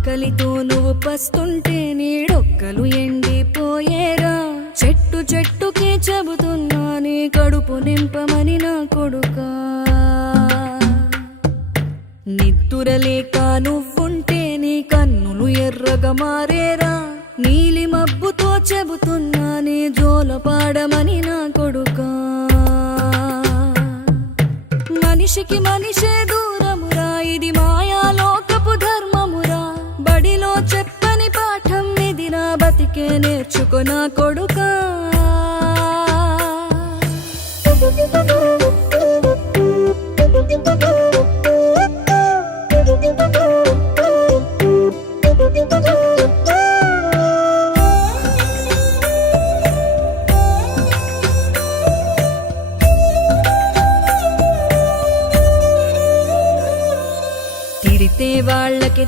ఆకలితో నువ్వు పస్తుంటే నీడొక్కలు ఎండిపోయేరా. చెట్టు చెట్టుకే చెబుతున్నా నీ కడుపు నింపమని నా కొడుకా. నిద్దురలేక నువ్వుంటే నీ కన్నులు ఎర్రగా మారేరా. నీలి మబ్బుతో చెబుతున్నా నీ జోల పాడమని నా కొడుకా. మనిషికి మనిషే దూరమురా, ఇది మాయాలోకపు ధర్మమురా. బడిలో చెప్పని పాఠం ఇది, నా బతికే నేర్చుకో నా కొడుకా.